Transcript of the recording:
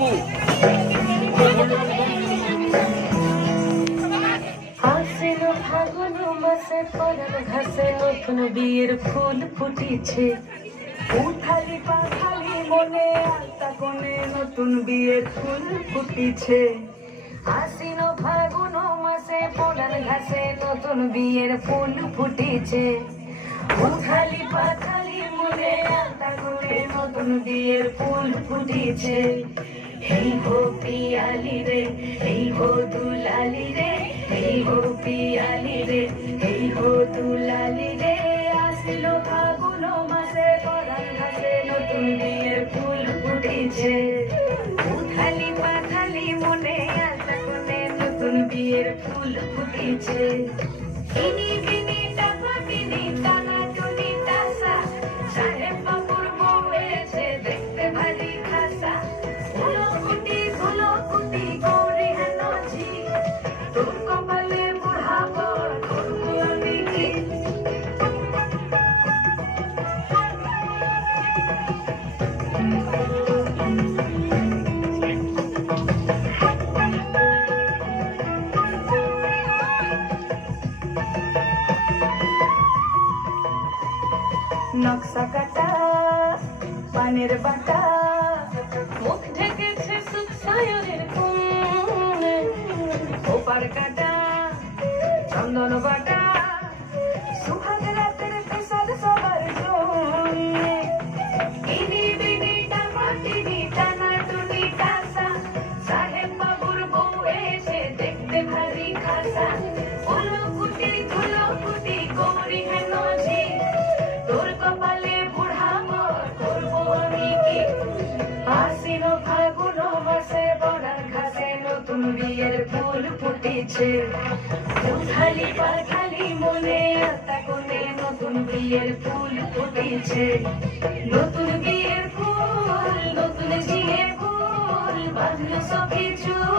অপু। আসিল ফাগুন মাসে পরান ঘাসে নতুন বিয়ের ফুল ফুটিছে, উঠালি পাখালি মনে আলতা কোণে নতুন বিয়ের ফুল ফুটিছে। আসিল ফাগুন মাসে পরান ঘাসে নতুন বিয়ের ফুল ফুটিছে, উঠালি পাখালি মনে আলতা কোণে নতুন বিয়ের ফুল ফুটিছে। এই হো পিয়ালি রে, এই হো দুলালি রে, এই হো পিয়ালি রে, এই হো দুলালি রে। আসিল ফাগুন মাসে পরান ঘাসে নতুন বিয়ের ফুল ফুটেছে, উঠালি পাখালি মনে আলতা কোণে নতুন বিয়ের ফুল ফুটেছে। ইনি বিনি টাকা বিনি টানা টুনি টাসা, সাহেব বাবুর বউ এসে দেখতে ভারী খাসা। ধুলো কুটি গৌরী হেনছি, তোর কপালে বুড়া বর করবো আমি কি। নকশা কাটা পানের বাটা, মুখ ঢেকেছে সুখ সায়রের কোণে, ওপার কাটা চন্দন বাটা, সুহাগ রাতের পেশাদ সবার জন্যে। ইনি বিনি টাকা টিনি টানা টুনি টাসা, সাহেব বাবুর বউ এসে দেখতে ভারী খাসা। ধুলো কুটি গৌরী হেনছি, তোর কপালে বুড়া বর করবো আমি কি। আসিল ফাগুন মাসে পরান ঘাসে নতুন বিয়ের ফুল ফুটেছে, উঠালি পাখালি মনে আলতা কোণে নতুন বিয়ের ফুল ফুটেছে। নতুন বিয়ের ফুল নতুন ঝিঙে ফুল বাঁধলো সখী চুল।